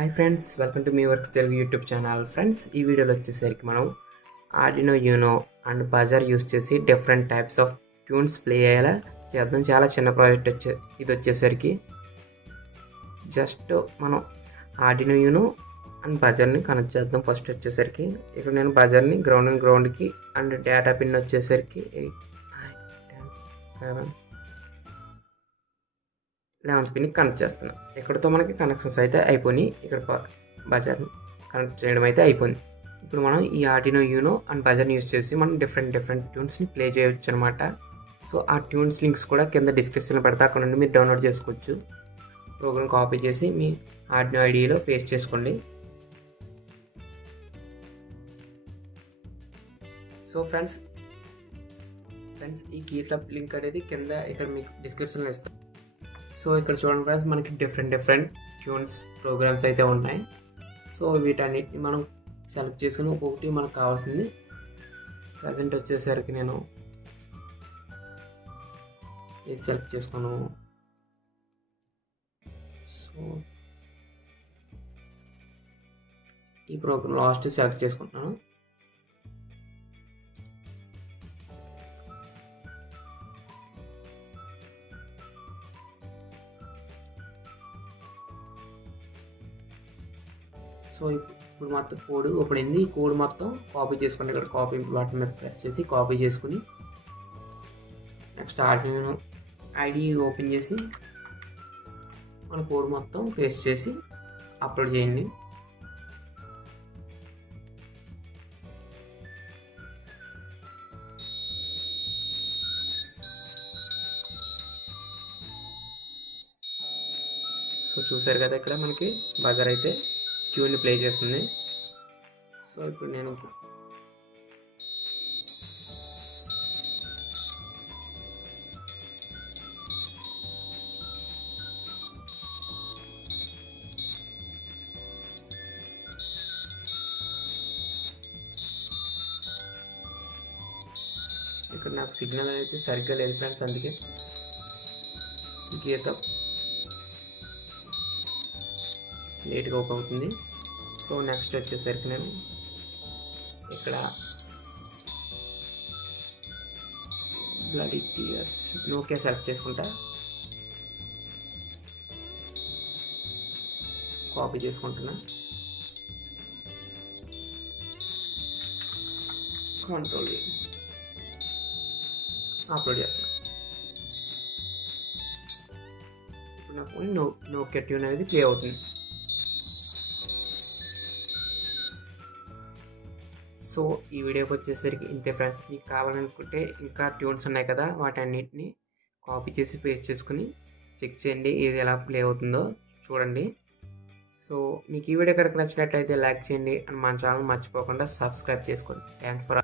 Hi friends, welcome to meworkstelugu YouTube channel. Friends, ఈ వీడియోలో వచ్చేసరికి మనం Arduino Uno and buzzer use చేసి different types of tunes play అయ్యేలా చేద్దాం. చాలా చిన్న ప్రాజెక్ట్ ఇది వచ్చేసరికి జస్ట్ మనం ఆర్డినో యూనో అండ్ బజర్ని కనెక్ట్ చేద్దాం. ఫస్ట్ వచ్చేసరికి ఇక్కడ నేను బజర్ని గ్రౌండ్కి అండ్ డేటా పిన్ వచ్చేసరికి 11th పిన్ కనెక్ట్ చేస్తున్నాను. ఇక్కడతో మనకి కనెక్షన్స్ అయితే అయిపోయినాయి. ఇక్కడ బజర్ని కనెక్ట్ చేయడం అయితే అయిపోయింది. ఇప్పుడు మనం ఈ ఆర్డినో యూనో అండ్ బజర్ని యూస్ చేసి మనం డిఫరెంట్ ట్యూన్స్ని ప్లే చేయవచ్చు అనమాట. సో ఆ ట్యూన్స్ లింక్స్ కూడా కింద డిస్క్రిప్షన్లో పెడతా, అక్కడ నుండి మీరు డౌన్లోడ్ చేసుకోవచ్చు. ప్రోగ్రామ్ కాపీ చేసి మీ ఆర్డినో ఐడిలో పేస్ట్ చేసుకోండి. సో ఫ్రెండ్స్ ఈ గీటప్ లింక్ అనేది కింద ఇక్కడ మీకు డిస్క్రిప్షన్లో ఇస్తాను. సో ఇక్కడ చూడండి ఫ్రెండ్స్, మనకి డిఫరెంట్ ట్యూన్స్ ప్రోగ్రామ్స్ అయితే ఉన్నాయి. సో వీటన్నిటిని మనం సెలెక్ట్ చేసుకుని ఒక్కొక్కటి మనకు కావాల్సింది ప్రజెంట్ వచ్చేసరికి నేను ఇది సెలెక్ట్ చేసుకున్నాను. సో ఈ ప్రోగ్రామ్ లాస్ట్ సెలెక్ట్ చేసుకుంటున్నాను. సో ఇప్పుడు మొత్తం కోడ్ ఓపెన్ అయింది. ఈ కోడ్ మొత్తం కాపీ చేసుకోండి. ఇక్కడ కాపీ బటన్ మీద ప్రెస్ చేసి కాపీ చేసుకుని నెక్స్ట్ ఆర్డినో ఐడి ఓపెన్ చేసి మన కోడ్ మొత్తం పేస్ట్ చేసి అప్లోడ్ చేయండి. సో చూసారు కదా, ఇక్కడ మనకి బజర్ అయితే ట్యూన్ని ప్లే చేస్తుంది. సో ఇప్పుడు నేను ఇక్కడ నాకు సిగ్నల్ అయితే సరిగ్గా లేదు ఫ్రెండ్స్, అందుకే గీత లేట్గా ఓపెన్ అవుతుంది. సో నెక్స్ట్ వచ్చేసరికి నేను ఇక్కడ బ్లడీ టీయర్స్ నోకే సెలెక్ట్ చేసుకుంటా, కాపీ చేసుకుంటున్నా, కంట్రోల్ అప్లోడ్ చేస్తున్నా. ఇప్పుడు నాకు నోకే ట్యూన్ అనేది ప్లే అవుతుంది. సో ఈ వీడియోకి వచ్చేసరికి ఇంతే ఫ్రెండ్స్. మీకు కావాలనుకుంటే ఇంకా ట్యూన్స్ ఉన్నాయి కదా, వాటన్నిటిని కాపీ చేసి పేస్ట్ చేసుకుని చెక్ చేయండి ఇది ఎలా ప్లే అవుతుందో చూడండి. సో మీకు ఈ వీడియో కనుక నచ్చినట్లయితే లైక్ చేయండి అండ్ మన ఛానల్ మర్చిపోకుండా సబ్స్క్రైబ్ చేసుకోండి. Thanks for